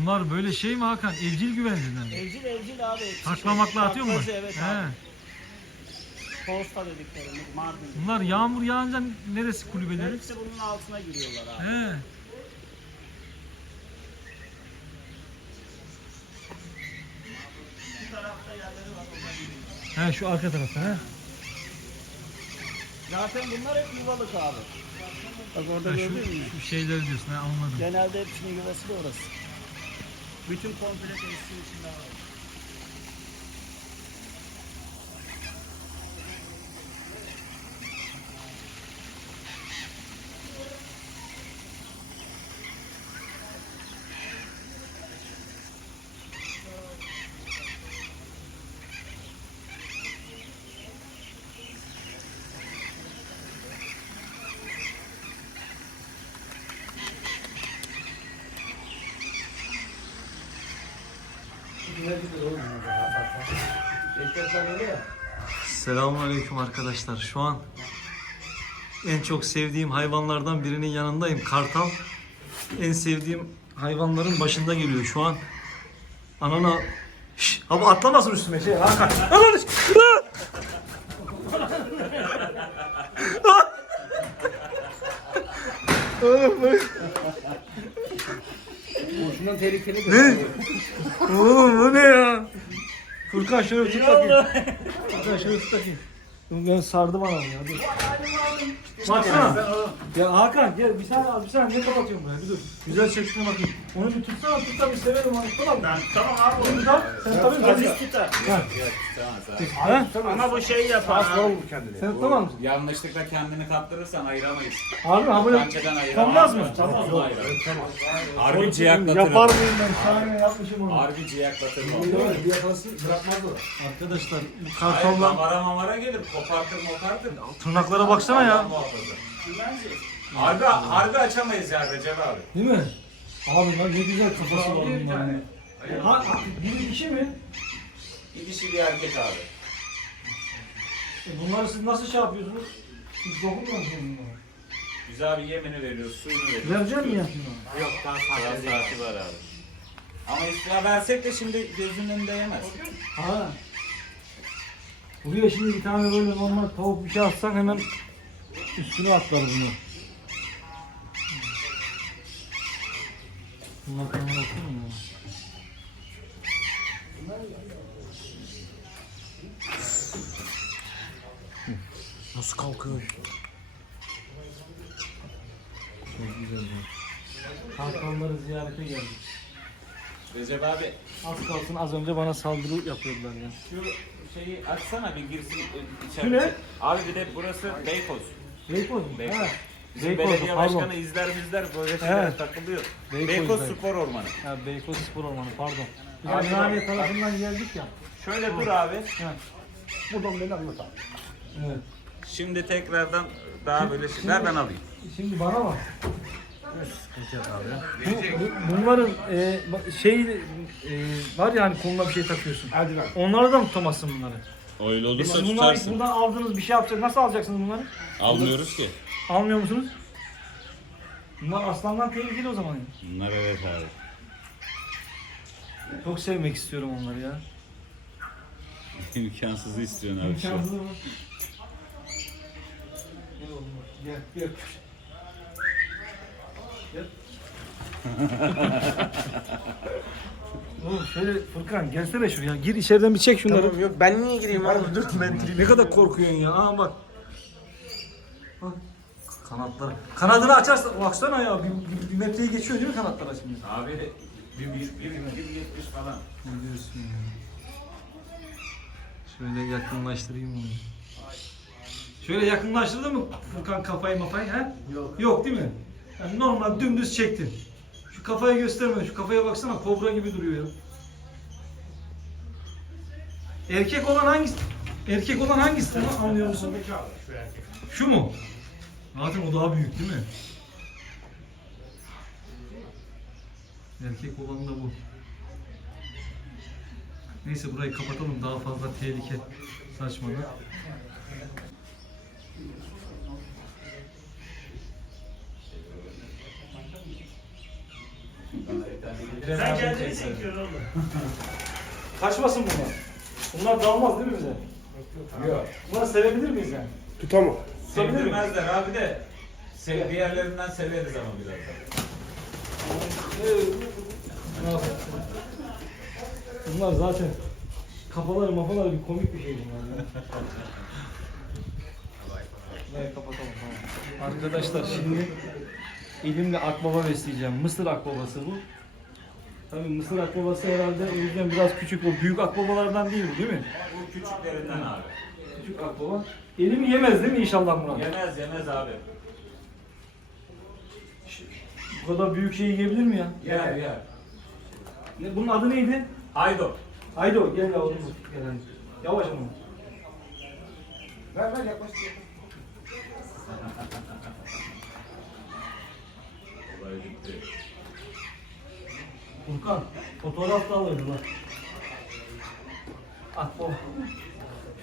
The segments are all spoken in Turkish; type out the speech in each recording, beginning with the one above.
Bunlar böyle şey mi Hakan? Evcil güvercinden mi? Evcil evcil abi. Taklamakla atıyor mu? Evet He. abi. Posta dediklerimiz Mardin. Bunlar yağmur yağınca neresi kulübeleri? Hepsi bunun altına giriyorlar abi. He. Bu tarafta yerleri var orada giriyor. He şu arka tarafta he. Zaten bunlar hep yuvalık abi. Bak orada Ha, gördün mü? şu şeyleri diyorsun he anladım. Genelde hepsinin yuvası da orası. Bütün komple tesisin içinde var. Selamünaleyküm arkadaşlar. Şu an en çok sevdiğim hayvanlardan birinin yanındayım. Kartal. En sevdiğim hayvanların başında geliyor şu an. Anana Şş, abi atlamasın üstüme şey Hakan ş- Oğlum bu- Boşundan tehlikeli Ne? Oğlum bu ne ya? Furkan şöyle tut bakayım. Furkan şöyle tut bakayım. Ben sardım anamı ya dur. Baksana. Ya Hakan gel bir saniye abi bir saniye ne kapatıyorum buraya bir dur. Güzel çektiğine bakayım. Onu bir tutsana tut da bir severim onu tamam mı? Ben, tamam abi. Onu tutar. Sen tabii mi? Aziz tutar. Ha? Ama bu şey yapar. Asla olur kendine. Sen tamam mısın? Yanlışlıkla kendini kaptırırsan ayıramayız. Abi ha böyle Pençeden ayıramayız. Olmaz mı? Tamam. Harbi ciyaklatır. yapar mıyım ben? Şahane yapmışım onu. Harbi ciyaklatır. Bir yakalası bırakmaz o. Arkadaşlar bu Hayır, mamara mamara gelir. Kopartır mopartır. tırnaklara baksana ya. Allah muhafaza. Harbi, harbi açamayız ya Recep abi. Değil mi? Abi lan ne güzel kafası var bunların. Ha, ha, biri dişi mi? Bir dişi bir erkek abi. E bunları siz nasıl şey yapıyorsunuz? Hiç dokunmuyor musunuz bunlara? Güzel bir yemini veriyoruz, suyunu veriyoruz. Vereceğim mi yapayım? Yok daha saati var abi. Ama üstüne versek de şimdi gözünün önünde yemez. Ha. Buraya şimdi bir tane böyle normal tavuk bir şey atsan hemen üstüne atlar bunu. Bunlar kamera mu ya? Nasıl kalkıyor? Çok güzel bu. Hakanları ziyarete geldik. Recep abi Az kalsın az önce bana saldırı yapıyordular ya. şu şeyi açsana bir girsin e, içeri. Şu ne? Abi bir de burası Beykoz. Beykoz mu? Beykoz. Ha. Bizim Beykoz, belediye pardon. başkanı izler bizler böyle şeyler Evet. takılıyor. Beykoz Beykoz, Bey. Spor Ormanı. Ha Beykoz Spor Ormanı pardon. Biz Abi Ümraniye bak. tarafından geldik ya. Şöyle dur abi. Buradan beni anlat abi. Evet. Şimdi tekrardan daha böyle şeyler ben alayım. Şimdi bana bak. Bu, bu- bunların e, bak- şey e, var ya hani koluna bir şey takıyorsun. Hadi lan. Onları da mı tutamazsın bunları? Öyle olursa Siz bunları buradan aldığınız bir şey yapacaksınız. Nasıl alacaksınız bunları? Almıyoruz ki. Almıyor musunuz? Bunlar aslandan tehlikeli o zaman. Bunlar evet abi. Çok sevmek istiyorum onları ya. İmkansızı istiyorsun abi şu an. İmkansız mı? Gel, gel. Gel. Oğlum şöyle Furkan gelsene şuraya. Gir içeriden bir çek şunları. yok ben niye gireyim abi? Dur ben Ne kadar korkuyorsun ya. Aa bak. Bak. Kanatları. Kanadını açarsan baksana ya. Bir, bir, bir metreyi geçiyor değil mi kanatlar şimdi? Abi bir, bir, bir, bir, bir yetmiş falan. Ne diyorsun ya? Şöyle yakınlaştırayım bunu. Şöyle yakınlaştırdın mı Furkan kafayı mafayı he? Yok. Yok değil mi? Yani normal dümdüz çektin. Şu kafayı gösterme. Şu kafaya baksana kobra gibi duruyor ya. Erkek olan hangisi? Erkek olan hangisi? Tamam, Anlıyor musun? Şu mu? Zaten o daha büyük değil mi? Erkek olan da bu. Neyse burayı kapatalım daha fazla tehlike tane Sen kendini çekiyorsun oğlum. Kaçmasın bunlar. Bunlar dalmaz değil mi bize? Yok. Bunları sevebilir miyiz yani? Tutamam. Sevdirmezler abi de. Sev, diğerlerinden severiz ama biraz da. Bunlar zaten kafaları mafaları bir komik bir şey bunlar. ya. Kapatalım tamam. Arkadaşlar şimdi elimle akbaba besleyeceğim. Mısır akbabası bu. Tabii Mısır akbabası herhalde o yüzden biraz küçük. O büyük akbabalardan değil bu değil mi? Bu küçüklerinden abi. Küçük akbaba. Elimi yemez değil mi inşallah Murat? Yemez yemez abi. Bu kadar büyük şeyi yiyebilir mi ya? Yer yer. Ne, bunun adı neydi? Haydo. Haydi gel yavrum. Gel hadi. Yavaş ama. Ver ver yaklaş. Olay bitti. Furkan, fotoğraf da alırdı bak. At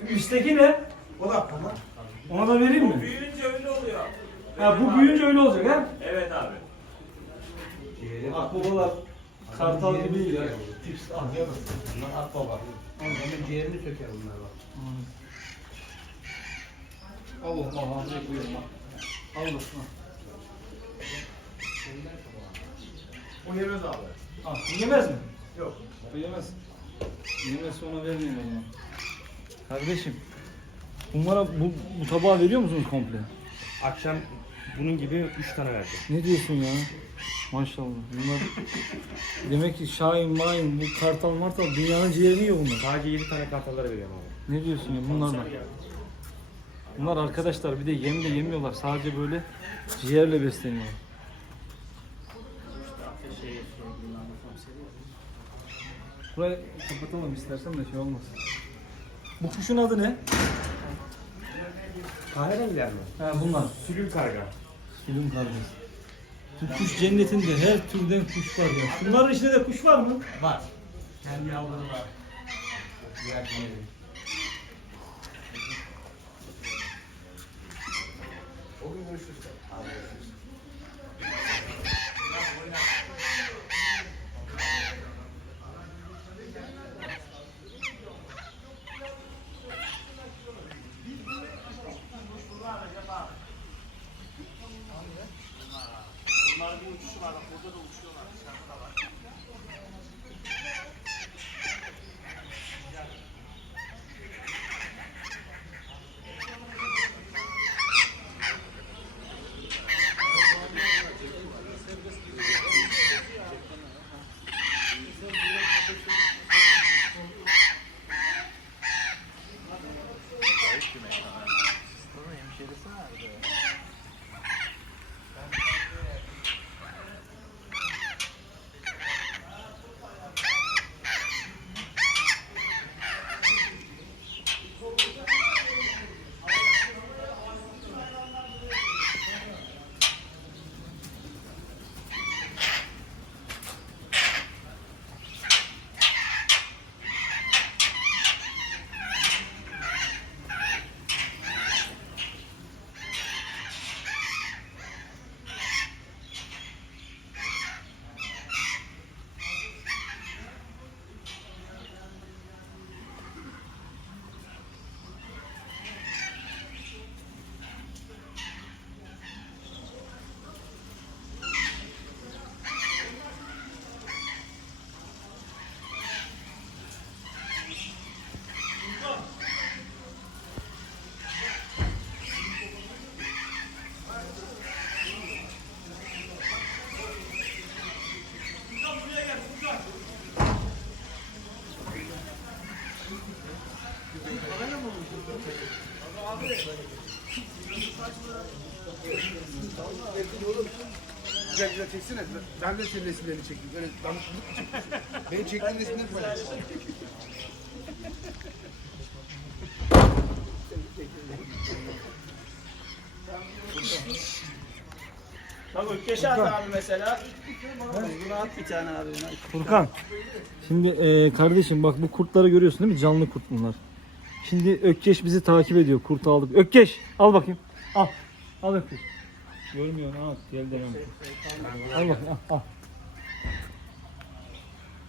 Şu üstteki ne? O da tamam. Ona da vereyim mi? Büyüyünce öyle oluyor. Ha bu büyüyünce öyle olacak ha? Evet abi. Akbabalar kartal gibi değil ya. Tips ah ya. Bunlar at baba. Onun ciğerini söker bunlar bak. Al oğlum al al direkt buyurun al. Al oğlum al. O yemez abi. Bu yemez mi? Yok. O yemez. Yemezse ona vermeyin o zaman. Kardeşim. Bunlara bu, bu tabağı veriyor musunuz komple? Akşam bunun gibi 3 tane verdim. Ne diyorsun ya? Maşallah. Bunlar demek ki Şahin, Mahin, bu kartal martal dünyanın ciğerini yiyor bunlar. Sadece 7 tane kartallara veriyorum abi. Ne diyorsun ya bunlardan? Bunlar arkadaşlar bir de yem de yemiyorlar. Sadece böyle ciğerle besleniyorlar. Burayı kapatalım istersen de şey olmasın. Bu kuşun adı ne? Kahverengiler mi? Ha bunlar. Sülül karga. Film kargası. Bu kuş cennetinde her türden kuş var ya. Bunların içinde de kuş var mı? Var. Kendi yavruları var. Diğer ciğeri. O gün görüşürüz. Güzel güzel çeksene. Ben de senin resimlerini çekeyim. Böyle çekiyorsun? Benim çektiğim resimleri paylaş. Bak Ökkeş'e at abi mesela. Bunu at bir tane abi. Furkan. Şimdi e, kardeşim bak bu kurtları görüyorsun değil mi? Canlı kurt bunlar. Şimdi Ökkeş bizi takip ediyor. Kurt aldık. Ökkeş al bakayım. Al. Al Ökkeş. Görmüyor ha. Gel demem. Al bakayım al. al.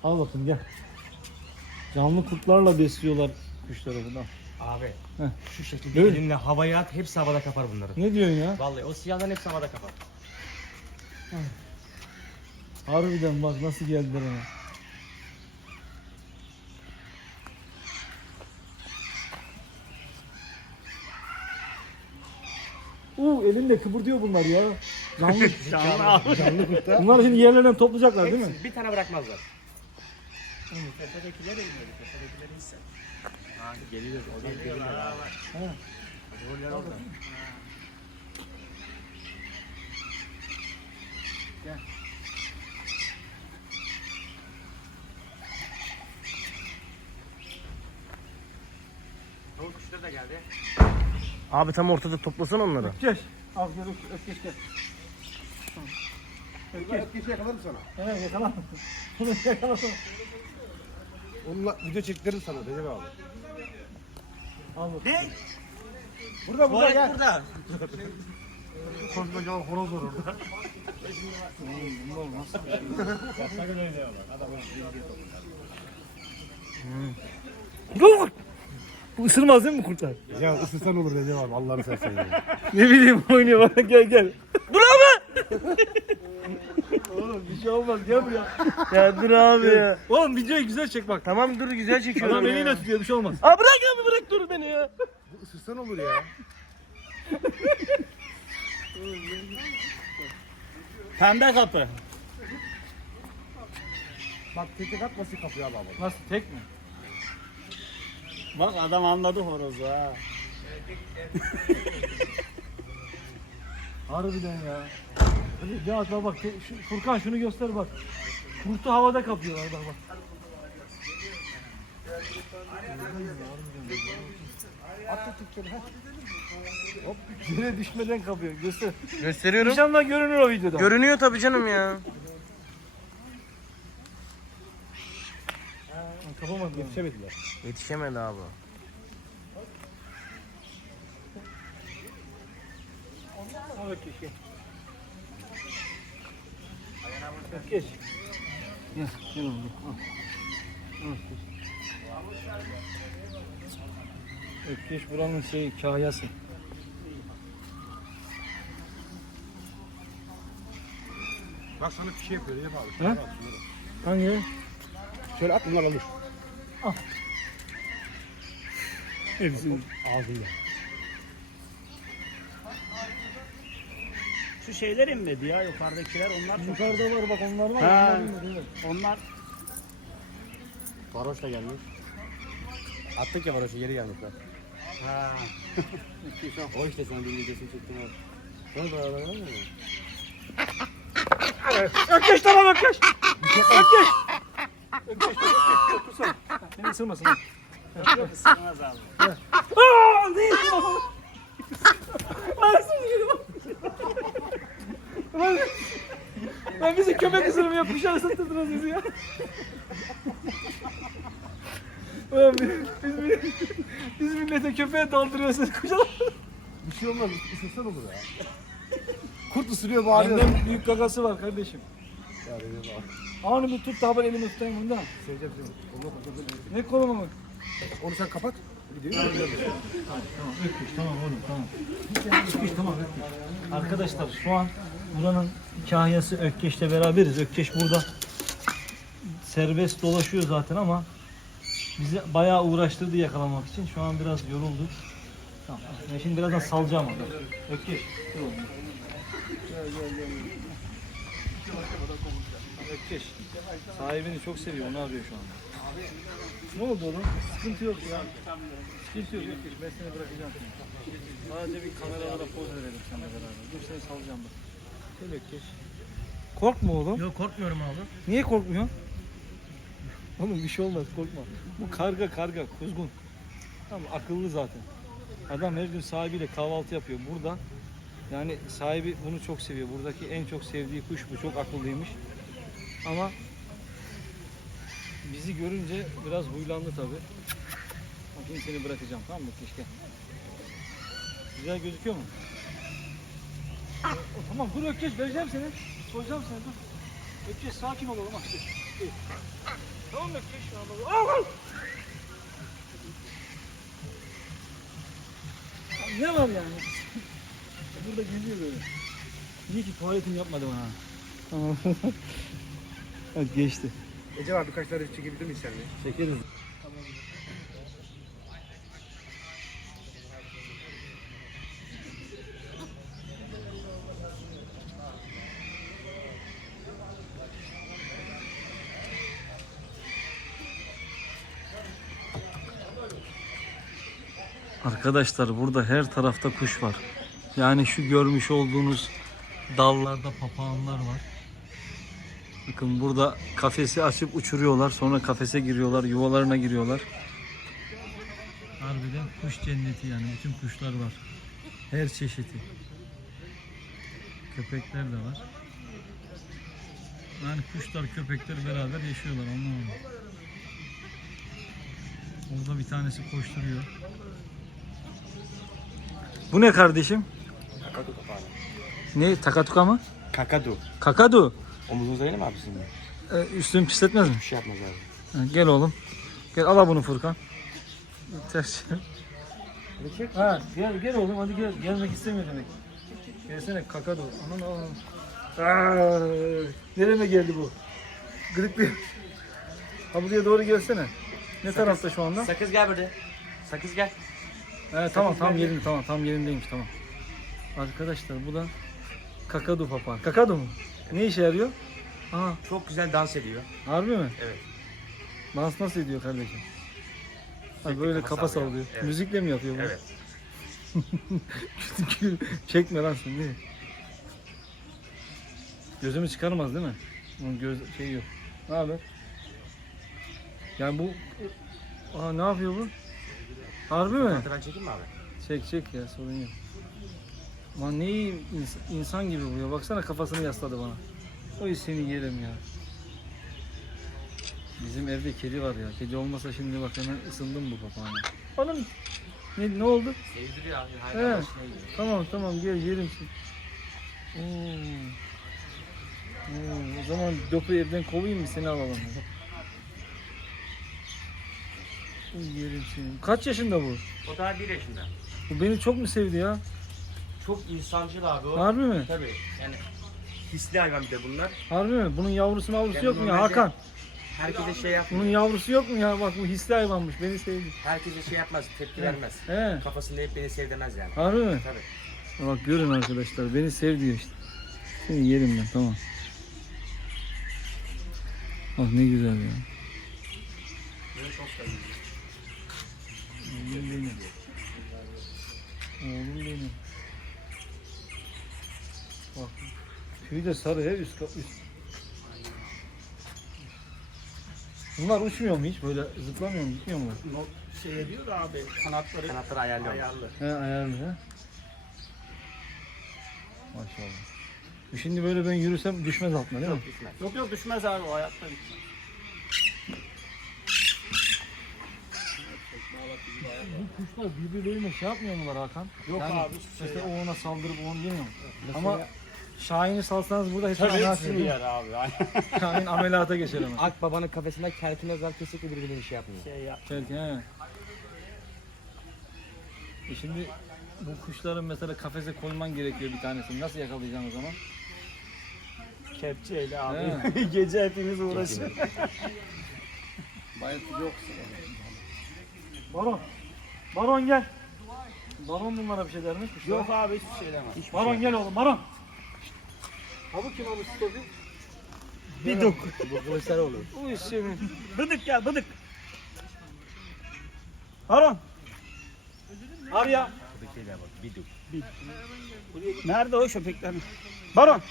Al bakayım gel. Canlı kurtlarla besliyorlar kuşları burada. Abi Heh. şu şekilde Böyle. elinle havaya at hepsi havada kapar bunları. Ne diyorsun ya? Vallahi o siyahların hepsi havada kapar. Harbiden bak nasıl geldiler ona. Uuu elinde kıpırdıyor bunlar ya. Canlı. Canlı Canlı kurtta. bunlar şimdi yerlerinden toplayacaklar değil mi? Bir tane bırakmazlar. Tepedekiler de bilmiyor. Tepedekileri hisset. Ha geliyor. O da geliyor. Ha. Orada. Tavuk kuşları da geldi. Abi tam ortada toplasan onları. Geç. Al gel öpkeş gel. Ötkeşi yakalarım sana. Hemen yakala. Bunu yakalasana. Onunla video çektiririm sana Recep abi. Al bak. Ne? Burada burada gel. burada. Koskocaman horoz var orada. Dur! Bu ısırmaz değil mi kurtlar? Ya ısırsan olur Recep abi Allah'ını seversen ya. Ne bileyim oynuyor bana gel gel. Abi! Oğlum bir şey olmaz gel buraya. Ya dur abi ya. Oğlum videoyu güzel çek bak. Tamam dur güzel çekiyorum Adam ya. eliyle tutuyor bir şey olmaz. Aa bırak abi bırak dur beni ya. Bu ısırsan olur ya. Pembe kapı. Bak tek at nasıl kapıyor abi. Nasıl tek mi? Bak adam anladı horozu ha. Harbiden ya. Hadi ya bak, bak şu, Furkan şunu göster bak. Kurtu havada kapıyorlar bak bak. At Türkçe'ni ha. Hop yere düşmeden kapıyor. Göster. Gösteriyorum. İnşallah görünür o videoda. Görünüyor tabii canım ya. Kapamadım. Yetişemediler. Yetişemedi abi. Bak geç. Geç. Gel, gel oğlum. gel. Al. Al, geç. Ökkeş buranın şey kahyası. Bak sana bir şey yapıyor Recep abi. Hangi? Şöyle at bunlar alır. Hepsi. Ağzıyla. Şu şeyler inmedi ya yukarıdakiler onlar çok. Yukarıda var bak onlar var. Ha. onlar Varoş da gelmiş. Attık ya varoşu geri gelmişler. ha. O işte sen bir videosunu çektin abi. Ne var lan? Ökkeş tamam ökkeş. Ökkeş. Ökkeş. Otursana. Beni ısırmasın. ha. Sığmaz abi. Aaa! Ne yapıyorsun? Lan, lan bizi köpek ısırımı yapmışlar ısıttırdınız bizi ya. Ulan biz, biz, biz millete köpeğe daldırıyorsunuz kocaman. Bir şey olmaz. Isırsan olur ya. Kurt ısırıyor bağırıyor. Benden büyük gagası var kardeşim. Anı bir tut haber elimi tutayım bundan. Seveceğim seni. Ne kolumu mu? Onu sen kapat. Görmeyeyim. Öpmüş tamam oğlum tamam. Öpmüş tamam öpmüş. Arkadaşlar şu an buranın kahyası Ökkeş'le beraberiz. Ökkeş burada serbest dolaşıyor zaten ama bizi bayağı uğraştırdı yakalamak için. Şu an biraz yorulduk. Tamam. Ben şimdi birazdan salacağım onu. Ökkeş. dur oğlum. Gel gel gel. Ökkeş. Sahibini çok seviyor. Onu arıyor şu anda. Ne oldu oğlum? Sıkıntı yok ya. Sıkıntı yok. Ökkeş. Ben seni bırakacağım. Sadece bir kameralara poz verelim seninle beraber. Dur seni salacağım bak. Gel Ökkeş. Korkma oğlum. Yok korkmuyorum abi. Niye korkmuyorsun? Oğlum bir şey olmaz korkma. Bu karga karga kuzgun. Tamam akıllı zaten. Adam her gün sahibiyle kahvaltı yapıyor burada. Yani sahibi bunu çok seviyor. Buradaki en çok sevdiği kuş bu. Çok akıllıymış. Ama bizi görünce biraz huylandı tabi. Bakayım seni bırakacağım tamam mı keşke. Güzel gözüküyor mu? O, tamam dur Ökkeş vereceğim seni. Soracağım seni dur. Ökkeş sakin ol oğlum. dur. Tamam bekle şu anda. Al al. Ne var yani? Burada geziyor böyle. İyi ki tuvaletini yapmadım ha. Hadi geçti. Ece abi birkaç tane çekebilir miyiz seninle? Çekeriz. Arkadaşlar burada her tarafta kuş var. Yani şu görmüş olduğunuz dallarda papağanlar var. Bakın burada kafesi açıp uçuruyorlar. Sonra kafese giriyorlar. Yuvalarına giriyorlar. Harbiden kuş cenneti yani. Bütün kuşlar var. Her çeşidi. Köpekler de var. Yani kuşlar köpekler beraber yaşıyorlar anlamadım. Orada bir tanesi koşturuyor. Bu ne kardeşim? Kakadu kapağı. Ne? Takatuka mı? Kakadu. Kakadu. Omuzunuzda yine mi abi sizin? Ee, üstün pisletmez mi? Bir şey yapmaz abi. Ha, Gel oğlum. Gel al bunu Furkan. Ters. Ha gel gel oğlum hadi gel. Gelmek istemiyor demek. Gelsene kakado. Aman aman. Aa, nereme geldi bu? Gripli. Ha buraya doğru gelsene. Ne tarafta şu anda? Sakız gel burada. Sakız gel. He tamam tam yerinde tamam tam yerindeymiş tamam. Arkadaşlar bu da kakadu papağan. Kakadu mu? Ne işe yarıyor? Aha Çok güzel dans ediyor. harbi mi? Evet. Dans nasıl ediyor kardeşim? Ha, böyle kafa kafa sallıyor. Evet. Müzikle mi yapıyor bu? Evet. Çekme lan sen değil mi? Gözümü çıkarmaz değil mi? Bunun göz şey yok. Ne haber? Yani bu Aa ne yapıyor bu? Harbi mi? Ben çekeyim mi abi? Çek çek ya sorun yok. Lan ne iyi ins- insan gibi bu ya. Baksana kafasını yasladı bana. Oy seni yerim ya. Bizim evde kedi var ya. Kedi olmasa şimdi bak hemen ısındım bu papağana. Oğlum ne, ne oldu? Sevdiriyor abi. He. Hayvan gidiyor. Tamam tamam gel yerim seni. Oo. Oo, o zaman dopu evden kovayım mı seni alalım. Oy, yerim seni. Kaç yaşında bu? O daha bir yaşında. Bu beni çok mu sevdi ya? Çok insancıl abi o. Harbi mi? Tabii. Yani hisli hayvan bir de bunlar. Harbi mi? Bunun yavrusu mavrusu Yani yok mu ya normalde- Hakan? Herkese şey yapmıyor. Bunun yavrusu yok mu ya? Bak bu hisli hayvanmış. Beni sevdi. Herkese şey yapmaz. Tepki vermez. He. Kafasında hep beni sev demez yani. Harbi mi? Tabii. Bak görün arkadaşlar. Beni sev diyor işte. Seni yerim ben tamam. Bak ne güzel ya. Oğlum benim. Oğlum benim. Bak. Tüyü de sarı ya üst kap üst. Bunlar uçmuyor mu hiç? Böyle zıplamıyor mu? Gitmiyor mu? Şey ediyor abi. Kanatları. Kanatları ayarlıyor. Ayarlı. He ayarlı he. Maşallah. Bu Şimdi böyle ben yürüsem düşmez altına değil mi? Yok yok düşmez abi o hayatta. Bu kuşlar birbirleriyle şey yapmıyor mular Hakan? Yok Yani abi şey Mesela yok. o ona saldırıp onu yemiyor mu? Ama Şahin'i salsanız burada hepsi Tabii hepsini yer abi. Şahin ameliyata geçer hemen. Akbabanın kafesinde kerkin özel kesinlikle birbirine bir şey yapmıyor. Şey yap. Belki he. E şimdi bu kuşların mesela kafese koyman gerekiyor bir tanesini. Nasıl yakalayacaksın o zaman? Kepçeyle He. Gece hepimiz uğraşıyor. Baron. Baron gel. Baron bunlara bir şey der mi? Kuşlar? Yok abi hiçbir şey demez. Baron gel oğlum Baron. Ha bu kim abi Stofi? Biduk. Bu Kılıçdaroğlu. Bu iş senin. Bıdık gel bıdık. Baron. Arya. Bıdıkıyla bak biduk. Nerede o köpekler? Baron.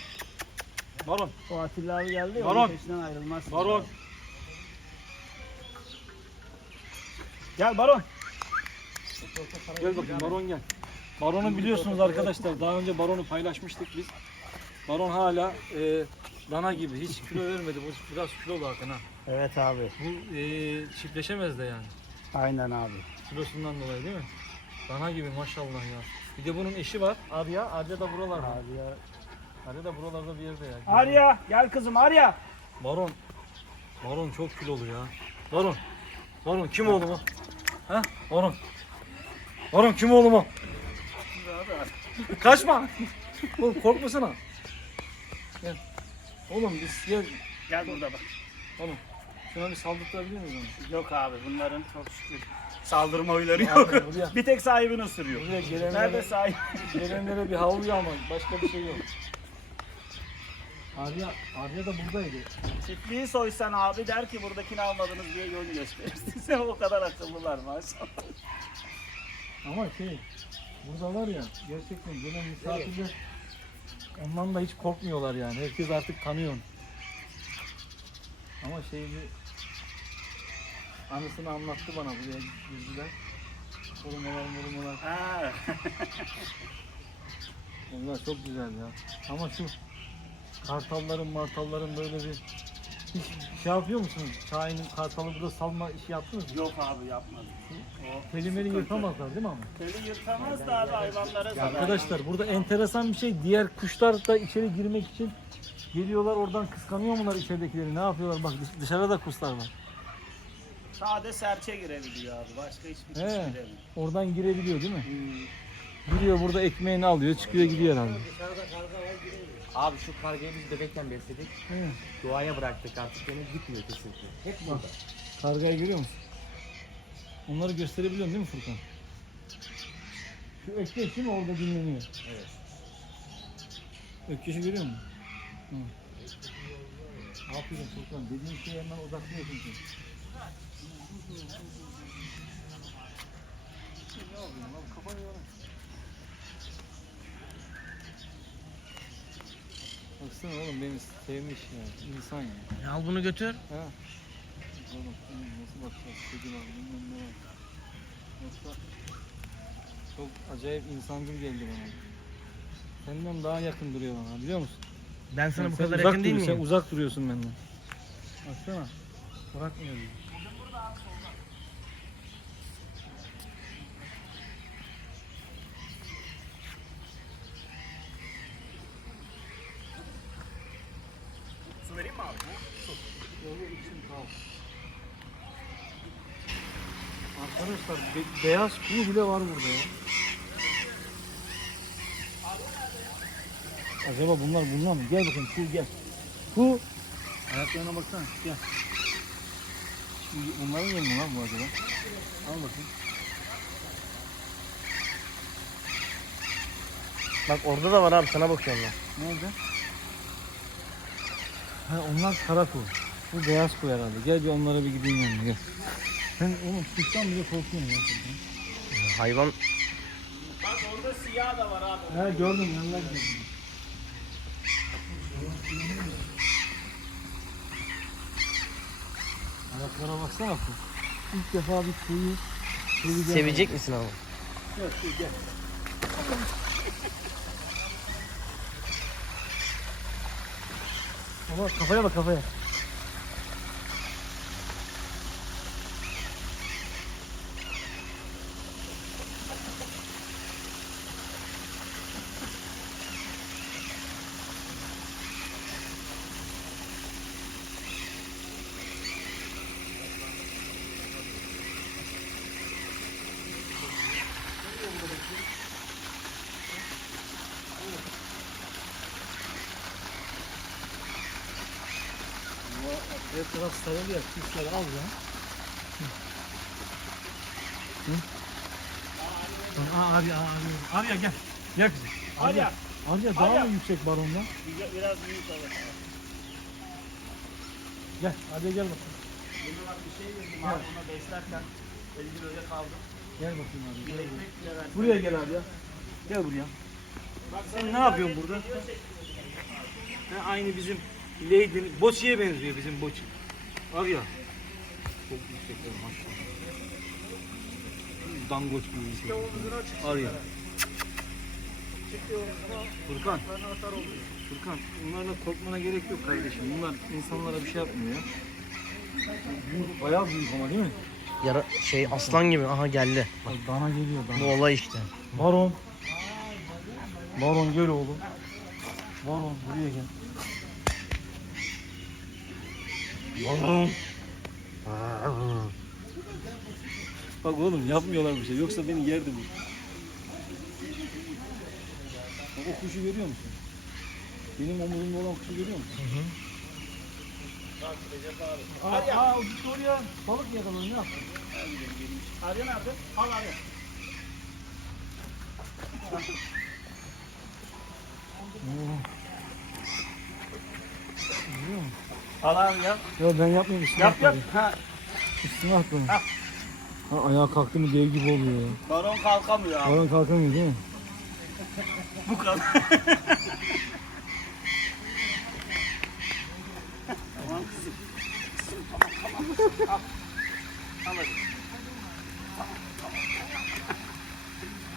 Baron. O Atilla abi geldi ya. Baron. Peşinden ayrılmaz. Baron. Gel Baron. Gel bakayım Baron gel. Baron'u biliyorsunuz arkadaşlar. Daha önce Baron'u paylaşmıştık biz. Baron hala e, dana gibi. Hiç kilo vermedi. Bu biraz kilolu Hakan ha. Evet abi. Bu e, çiftleşemez de yani. Aynen abi. Kilosundan dolayı değil mi? Dana gibi maşallah ya. Bir de bunun eşi var. Arya. Arya da buralarda. Abi ya. Arya da buralarda bir yerde ya. Arya gel kızım Arya. Baron. Baron çok kilolu ya. Baron. Baron kim oğlum o? Ha? Baron. Baron kim oğlum o? Kaçma. Oğlum korkmasana. Oğlum biz gel. Gel burada bak. Oğlum. Şuna bir saldırtabilir miyiz onu? Yok abi bunların çok şükür saldırma huyları Abi, yok. buraya- bir tek sahibini. Buraya Nerede sahip? gelenlere bir havlu ama başka bir şey yok. Arya, Arya da buradaydı. Çiftliği soysan abi der ki buradakini almadınız diye yol gösterirsin. Sen o kadar akıllılar maşallah. Ama şey, burada var ya gerçekten gelen misafirler ondan da hiç korkmuyorlar yani. Herkes artık tanıyor. Ama şey bir anısını anlattı bana buraya girdiler. Korumalar morumalar. Ha. Onlar çok güzel ya. Ama şu kartalların martalların böyle bir hiç şey yapıyor musunuz? Şahin'in kartalı burada salma işi yaptınız mı? Yok abi yapmadım. O Kelimeni yırtamazlar değil mi ama? Teli yırtamaz da abi hayvanlara zarar. Arkadaşlar burada enteresan bir şey. Diğer kuşlar da içeri girmek için geliyorlar oradan kıskanıyor mular içeridekileri? Ne yapıyorlar? Bak dış- dışarıda kuşlar var. Sade serçe girebiliyor abi. Başka hiçbir He. giremiyor. Oradan girebiliyor değil mi? Giriyor burada ekmeğini alıyor, çıkıyor gidiyor herhalde. Abi şu kargayı biz bebekken besledik. He. Doğaya bıraktık artık yani gitmiyor kesinlikle. Hep burada. Kargayı görüyor musun? Onları gösterebiliyorsun değil mi Furkan? Şu ökkeş değil mi orada dinleniyor? Evet. Ökkeşi görüyor musun? Hı. Aferin Furkan. Dediğin şeye hemen odaklıyorsun sen. Ne yapıyorsun lan? Kafanı yorma. Baksana oğlum beni sevmiş ya. İnsan ya. Al bunu götür. Ha. Oğlum nasıl bakacağız? Var, bilmem ne var. Yoksa çok acayip insangül geldi bana. Senden daha yakın duruyor bana biliyor musun? Ben sana bu kadar yakın değil miyim? Sen uzak duruyorsun benden. Baksana. Bırakmıyor bizi. Su vereyim mi abi? Arkadaşlar be- beyaz kuğu bile var burada ya. Acaba bunlar bunlar mı? Gel bakayım kuğu gel. Kuğu. Ayaklarına baksana gel. Şimdi Onların yeri mi lan bu acaba? Al bakayım. Bak orada da var abi sana bakıyorum ben. Nerede? Ha onlar kara kuğu. Bu beyaz kuğu herhalde. Gel bir onlara bir gideyim yanına gel. Sen oğlum kuştan bile korkuyorsun ya. Hayvan Bak orada siyah da var abi. Ha gördüm yanına gidiyorum. Ayaklara baksana kuğu. İlk defa bir kuğuyu sevecek misin abi? Gel kuğu gel. Baba kafaya bak kafaya. Her taraf sarılı ya. Kuşları al ya. Hı. Hı? Aa, Arya, Arya, Arya gel. Gel kızım. Arya. Arya daha Arya. mı yüksek barondan? Biraz- büyük olur. Gel, Arya gel bakayım. Buna bak bir şey verdim abi ona beslerken elim öyle kaldı. Gel bakayım. Bir Gel buraya. Buraya gel Arya. Gel buraya. Sen ne yapıyorsun burada? Ha, aynı bizim Lady'nin, Boçi'ye benziyor bizim Boçi. Arya. Çok yüksekler maşallah. Dangoç gibi bir şey. Arya. Furkan. Furkan bunlarla korkmana gerek yok kardeşim. Bunlar insanlara bir şey yapmıyor ya. Bu bayağı büyük ama değil mi? Yara şey aslan gibi. Aha geldi. Bak dana geliyor dana. Bu olay işte. Baron. Baron gel oğlum. Baron buraya gel. Bak oğlum yapmıyorlar bir şey. Yoksa beni yerdi bu. Bak o kuşu görüyor musun? Benim omuzumda olan kuşu görüyor musun? Hı hı. Aa, aa, o gitti oraya. Balık yakaladı ne yaptı? Arya nerede? Al Arya. Al abi yap. Ya ben yapmayayım üstüne Yap yap. atmadı. Ha, Üstüne atmadım. Ha, ayağa kalktı mı dev gibi oluyor ya. baron kalkamıyor abi. Baron kalkamıyor değil mi? Bu kadar. tamam kızım. Kızım tamam tamam. Al. Al hadi. Tamam tamam.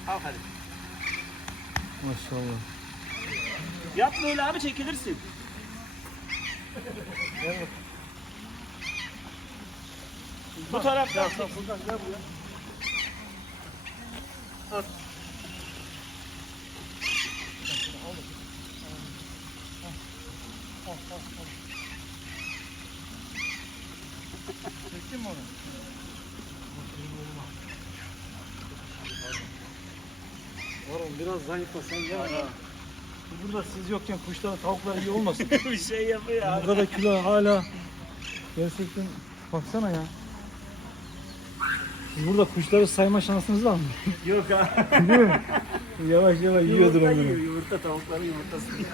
Al hadi. Maşallah. Yap böyle abi çekilirsin. Bu taraftan. Buradan gel buraya. Çektin mi onu? Oğlum biraz zayıflasan ya. Burada siz yokken kuşlar tavuklar iyi olmasın. bir şey yapıyor abi. Bu kadar kilo hala gerçekten baksana ya. Siz burada kuşları sayma şansınız var mı? Yok abi. Değil mi? Yavaş yavaş yiyordur Yumurta onları. yiyor, yumurta tavukların yumurtasını.